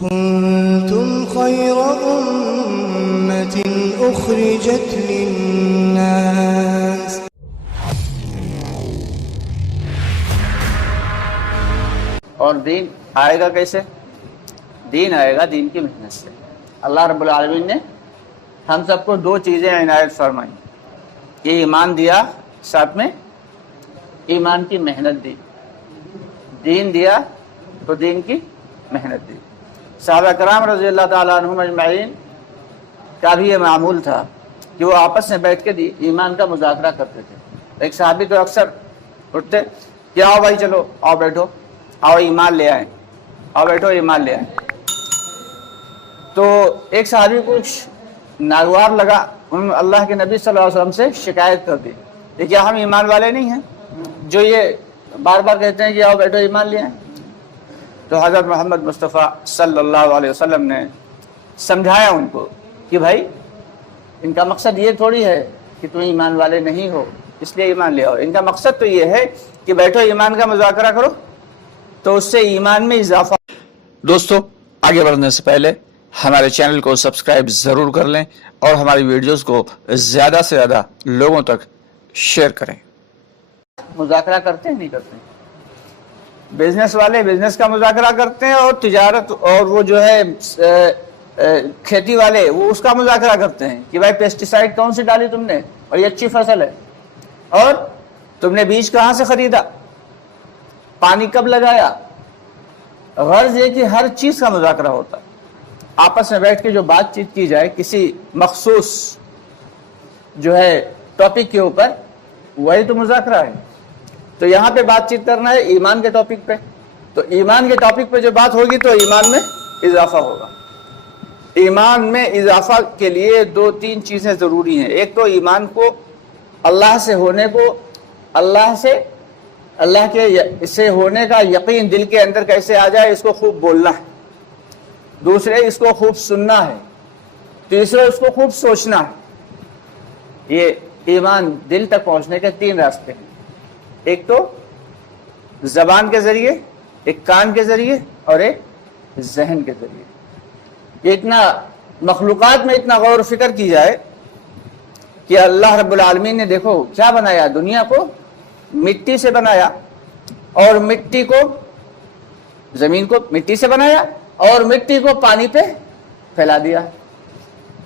كنتم خير أمة أخرجت للناس اور دین آئے گا کیسے؟ دین آئے گا دین کی محنت سے۔ اللہ رب العالمین نے ہم سب کو دو چیزیں عنایت فرمائیں، یہ ایمان دیا، ساتھ میں ایمان کی محنت دی۔ دین دیا تو دین کی محنت دی۔ صحابہ کرام رضی اللہ تعالیٰ عنہم اجمعین کا بھی یہ معمول تھا کہ وہ آپس میں بیٹھ کے ایمان کا مذاکرہ کرتے تھے۔ ایک صحابی تو اکثر اٹھتے کہ آؤ بھائی چلو، آؤ بیٹھو، آؤ ایمان لے آئیں، آؤ بیٹھو ایمان لے آئیں۔ تو ایک صحابی کو ناگوار لگا، انہوں نے اللہ کے نبی صلی اللہ علیہ وسلم سے شکایت کر دی کہ کیا ہم ایمان والے نہیں ہیں جو یہ بار بار کہتے ہیں کہ آؤ بیٹھو ایمان لے آئیں؟ تو حضرت محمد مصطفیٰ صلی اللہ علیہ وسلم نے سمجھایا ان کو کہ بھائی ان کا مقصد یہ تھوڑی ہے کہ تم ایمان والے نہیں ہو اس لیے ایمان لے آؤ، ان کا مقصد تو یہ ہے کہ بیٹھو ایمان کا مذاکرہ کرو تو اس سے ایمان میں اضافہ۔ دوستو آگے بڑھنے سے پہلے ہمارے چینل کو سبسکرائب ضرور کر لیں اور ہماری ویڈیوز کو زیادہ سے زیادہ لوگوں تک شیئر کریں۔ مذاکرہ کرتے ہیں نہیں کرتے ہیں؟ بزنس والے بزنس کا مذاکرہ کرتے ہیں، اور تجارت اور وہ جو ہے کھیتی والے وہ اس کا مذاکرہ کرتے ہیں کہ بھائی پیسٹیسائڈ کون سی ڈالی تم نے اور یہ اچھی فصل ہے، اور تم نے بیج کہاں سے خریدا، پانی کب لگایا۔ غرض یہ کہ ہر چیز کا مذاکرہ ہوتا ہے، آپس میں بیٹھ کے جو بات چیت کی جائے کسی مخصوص جو ہے ٹاپک کے اوپر، وہی تو مذاکرہ ہے۔ تو یہاں پہ بات چیت کرنا ہے ایمان کے ٹاپک پہ، تو ایمان کے ٹاپک پہ جو بات ہوگی تو ایمان میں اضافہ ہوگا۔ ایمان میں اضافہ کے لیے دو تین چیزیں ضروری ہیں۔ ایک تو ایمان کو اللہ سے ہونے کو، اللہ کے سے ہونے کا یقین دل کے اندر کیسے آ جائے، اس کو خوب بولنا ہے۔ دوسرے اس کو خوب سننا ہے۔ تیسرے اس کو خوب سوچنا ہے۔ یہ ایمان دل تک پہنچنے کے تین راستے ہیں، ایک تو زبان کے ذریعے، ایک کان کے ذریعے اور ایک ذہن کے ذریعے۔ یہ اتنا مخلوقات میں اتنا غور و فکر کی جائے کہ اللہ رب العالمین نے دیکھو کیا بنایا، دنیا کو مٹی سے بنایا، اور مٹی کو زمین کو مٹی سے بنایا اور مٹی کو پانی پہ پھیلا دیا۔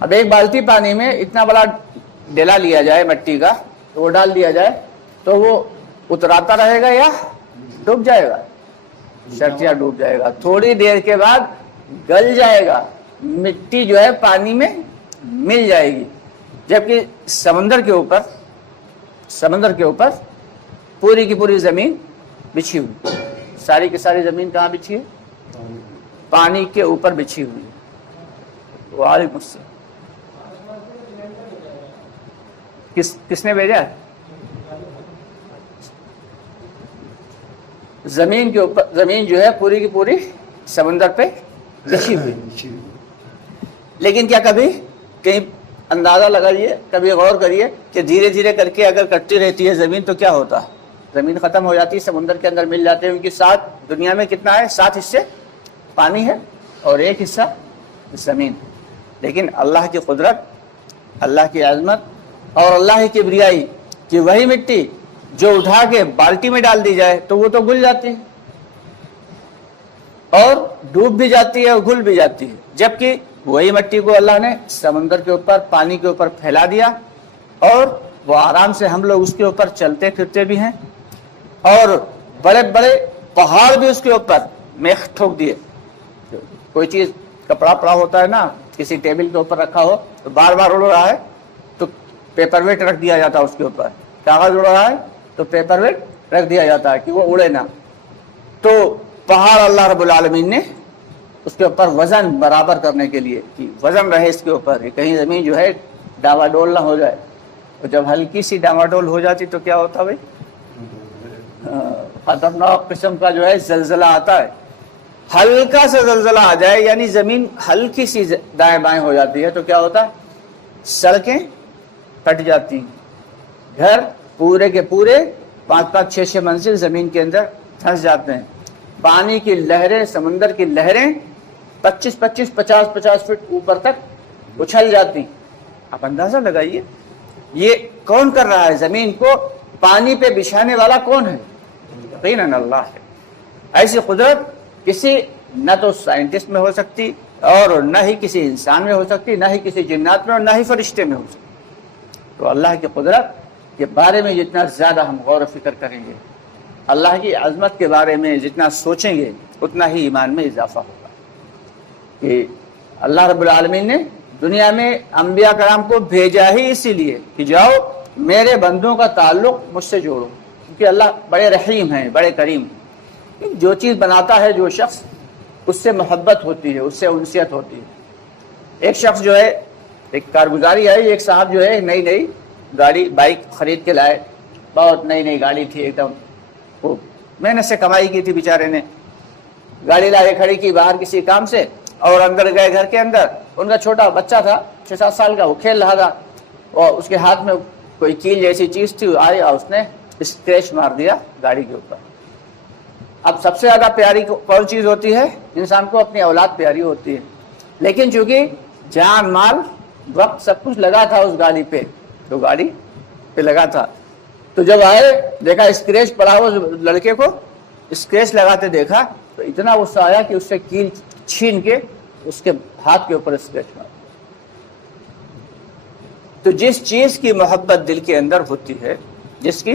اب ایک بالٹی پانی میں اتنا بڑا ڈیلا لیا جائے مٹی کا، تو وہ ڈال دیا جائے تو وہ اتراتا رہے گا یا ڈوب جائے گا؟ شرطیہ ڈوب جائے گا، تھوڑی دیر کے بعد گل جائے گا، مٹی جو ہے پانی میں مل جائے گی۔ جبکہ سمندر کے اوپر پوری کی پوری زمین بچھی ہوئی، ساری کی ساری زمین کہاں بچھی ہے؟ پانی کے اوپر بچھی ہوئی۔ وعلیکم السلام۔ کس نے بھیجا ہے؟ زمین کے اوپر، زمین جو ہے پوری کی پوری سمندر پہ بچھی ہوئی۔ لیکن کیا کبھی کہیں اندازہ لگائیے، کبھی غور کریے کہ دھیرے دھیرے کر کے اگر کٹتی رہتی ہے زمین تو کیا ہوتا ہے؟ زمین ختم ہو جاتی ہے، سمندر کے اندر مل جاتے ہیں، کیونکہ ساتھ دنیا میں کتنا ہے؟ 7 حصے پانی ہے اور 1 حصہ زمین۔ لیکن اللہ کی قدرت، اللہ کی عظمت اور اللہ کی کبریائی کہ وہی مٹی جو اٹھا کے بالٹی میں ڈال دی جائے تو وہ تو گل جاتی ہے اور ڈوب بھی جاتی ہے اور گل بھی جاتی ہے، جبکہ وہی مٹی کو اللہ نے سمندر کے اوپر، پانی کے اوپر پھیلا دیا، اور وہ آرام سے ہم لوگ اس کے اوپر چلتے پھرتے بھی ہیں، اور بڑے بڑے پہاڑ بھی اس کے اوپر میخ ٹھوک دیے۔ کوئی چیز کپڑا پڑا ہوتا ہے نا، کسی ٹیبل کے اوپر رکھا ہو تو بار بار اڑ رہا ہے تو پیپر ویٹ رکھ دیا جاتا ہے اس کے اوپر، کاغذ اڑ رہا ہے تو پیپر ویٹ رکھ دیا جاتا ہے کہ وہ اڑے نہ۔ تو پہاڑ اللہ رب العالمین نے اس کے اوپر وزن برابر کرنے کے لیے کہ وزن رہے اس کے اوپر، کہیں زمین جو ہے ڈاوا ڈول نہ ہو جائے۔ اور جب ہلکی سی ڈاوا ڈول ہو جاتی تو کیا ہوتا بھائی؟ خطرناک قسم کا جو ہے زلزلہ آتا ہے۔ ہلکا سا زلزلہ آ جائے یعنی زمین ہلکی سی دائیں بائیں ہو جاتی ہے تو کیا ہوتا ہے؟ سڑکیں کٹ جاتی ہیں، گھر پورے کے پورے 5-5 6-6 منزل زمین کے اندر پھنس جاتے ہیں، پانی کی لہریں، سمندر کی لہریں 25-25, 50-50 फीट ऊपर तक उछल जाती। आप अंदाजा लगाइए ये कौन कर रहा है, जमीन को पानी पे बिछाने वाला कौन है? यकीनन अल्लाह है। ऐसी कुदरत किसी न तो साइंटिस्ट में हो सकती और न ही किसी इंसान में हो सकती, न ही किसी जिन्नात में और न ही फरिश्ते में हो सकती। तो अल्लाह की कुदरत के बारे में जितना ज़्यादा हम गौर फिक्र करेंगे, अल्लाह की अज़मत के बारे में जितना सोचेंगे, उतना ही ईमान में इजाफा होगा। कि अल्लाह रब्बुल आलमीन ने दुनिया में अंबिया कराम को भेजा ही इसीलिए कि जाओ मेरे बंदों का ताल्लुक मुझसे जोड़ो, क्योंकि अल्लाह बड़े रहीम हैं, बड़े करीम हैं। जो चीज़ बनाता है जो शख्स, उससे मोहब्बत होती है, उससे उनसियत होती है। एक शख्स जो है, एक कारगुजारी आई, एक साहब जो है नई नई गाड़ी बाइक खरीद के लाए, बहुत नई नई गाड़ी थी एकदम, वो मेहनत से कमाई की थी बेचारे ने। गाड़ी लाए, खड़ी की बाहर किसी काम से, और अंदर गए घर के अंदर, उनका छोटा बच्चा था 6-7 साल का, वो खेल रहा था और उसके हाथ में कोई कील जैसी चीज़ थी, आई और उसने स्क्रैच मार दिया गाड़ी के ऊपर। अब सबसे ज़्यादा प्यारी कौन चीज़ होती है? इंसान को अपनी औलाद प्यारी होती है, लेकिन चूंकि जान माल वक्त सब कुछ लगा था उस गाड़ी पे, तो गाड़ी पे लगा था, तो जब आए देखा स्क्रैच पड़ा हुआ, लड़के को स्क्रैच लगाते देखा तो इतना गुस्सा आया कि उससे कील छीन के उसके हाथ के ऊपर स्क्रैच मारा। तो जिस चीज की मोहब्बत दिल के अंदर होती है, जिसकी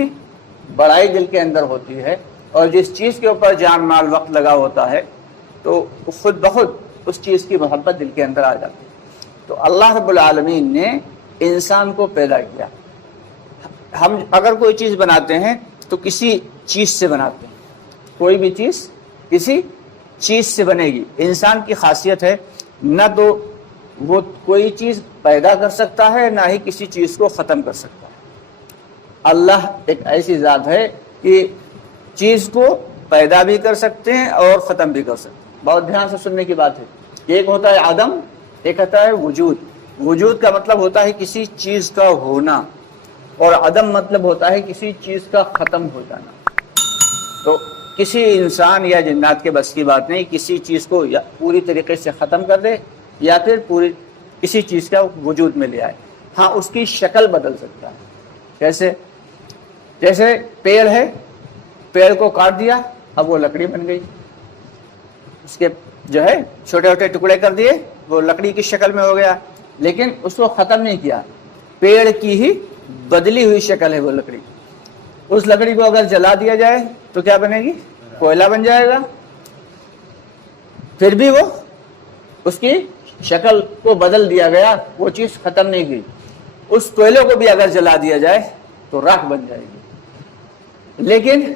बड़ाई दिल के अंदर होती है, और जिस चीज के ऊपर जान माल वक्त लगा होता है, तो खुद बखुद उस चीज की मोहब्बत दिल के अंदर आ जाती है। तो अल्लाह रब्बुल आलमीन ने इंसान को पैदा किया। हम अगर कोई चीज बनाते हैं तो किसी चीज से बनाते हैं, कोई भी चीज किसी चीज से बनेगी। इंसान की खासियत है न तो वो कोई चीज पैदा कर सकता है, ना ही किसी चीज को खत्म कर सकता है। अल्लाह एक ऐसी ज़ात है कि चीज को पैदा भी कर सकते हैं और ख़त्म भी कर सकते हैं। बहुत ध्यान से सुनने की बात है। एक होता है आदम, एक होता है वजूद। वजूद का मतलब होता है किसी चीज़ का होना, और अदम मतलब होता है किसी चीज़ का ख़त्म हो जाना। तो किसी इंसान या जिन्नात के बस की बात नहीं किसी चीज़ को या पूरी तरीके से ख़त्म कर दे या फिर पूरी किसी चीज़ का वजूद में ले आए। हाँ, उसकी शक्ल बदल सकता है। कैसे? जैसे पेड़ है, पेड़ को काट दिया, अब वो लकड़ी बन गई। उसके जो है छोटे छोटे टुकड़े कर दिए, वो लकड़ी की शक्ल में हो गया, लेकिन उसको ख़त्म नहीं किया। पेड़ की ही बदली हुई शक्ल है वो लकड़ी। उस लकड़ी को अगर जला दिया जाए तो क्या बनेगी? कोयला बन जाएगा। फिर भी वो उसकी शक्ल को बदल दिया गया, वो चीज़ ख़त्म नहीं हुई। उस कोयले को भी अगर जला दिया जाए तो राख बन जाएगी। लेकिन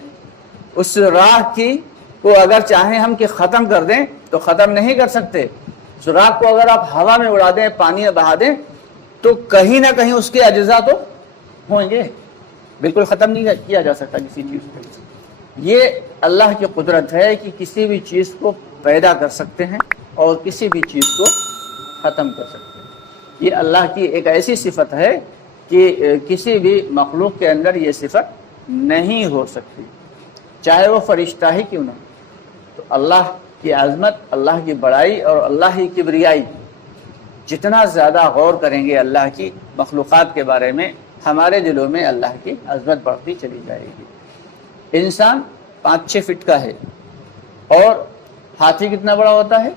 उस राख की को अगर चाहें हम कि ख़त्म कर दें तो ख़त्म नहीं कर सकते। उस राख को अगर आप हवा में उड़ा दें, पानी में बहा दें, तो कहीं ना कहीं उसके अज्जा तो होंगे, बिल्कुल ख़त्म नहीं किया जा सकता किसी चीज़ को। ये अल्लाह की कुदरत है कि किसी भी चीज़ को पैदा कर सकते हैं और किसी भी चीज़ को ख़त्म कर सकते हैं। ये अल्लाह की एक ऐसी सिफत है कि किसी भी मखलूक के अंदर ये सिफत नहीं हो सकती, चाहे वो फरिश्ता ही क्यों ना। तो अल्लाह की अज़मत, अल्लाह की बड़ाई और अल्लाह की किबरियाई, जितना ज़्यादा गौर करेंगे अल्लाह की मखलूक़ात के बारे में, हमारे दिलों में अल्लाह की अज़मत बढ़ती चली जाएगी। इंसान 5-6 फीट का है, और हाथी कितना बड़ा होता है?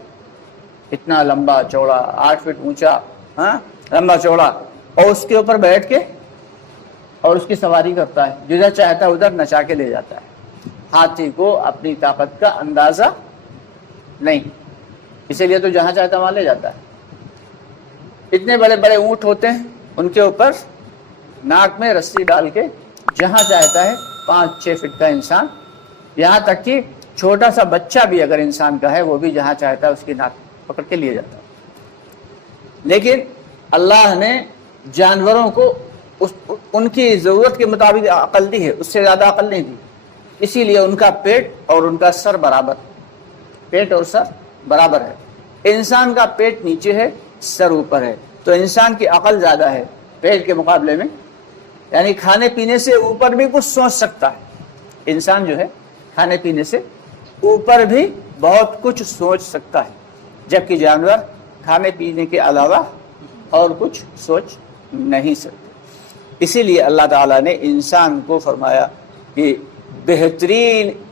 इतना लंबा चौड़ा, 8 फीट ऊंचा, हाँ लंबा चौड़ा, और उसके ऊपर बैठ के और उसकी सवारी करता है, जिधर चाहता है उधर नचा के ले जाता है। हाथी को अपनी ताकत का अंदाज़ा नहीं, इसीलिए तो जहाँ चाहता वहाँ ले जाता है। इतने बड़े बड़े ऊँट होते हैं, उनके ऊपर नाक में रस्सी डाल के जहाँ चाहता है 5-6 फीट का इंसान, यहाँ तक कि छोटा सा बच्चा भी अगर इंसान का है वो भी जहाँ चाहता है उसकी नाक पकड़ के लिए जाता है। लेकिन अल्लाह ने जानवरों को उनकी ज़रूरत के मुताबिक अकल दी है, उससे ज़्यादा अकल नहीं दी। इसीलिए उनका पेट और उनका सर बराबर, पेट और सर बराबर है। इंसान का पेट नीचे है, सर ऊपर है, तो इंसान की अकल ज़्यादा है पेट के मुकाबले में। यानी खाने पीने से ऊपर भी कुछ सोच सकता है इंसान, जो है खाने पीने से ऊपर भी बहुत कुछ सोच सकता है। جبکہ جانور کھانے پینے کے علاوہ اور کچھ سوچ نہیں سکتے۔ اسی لیے اللہ تعالیٰ نے انسان کو فرمایا کہ بہترین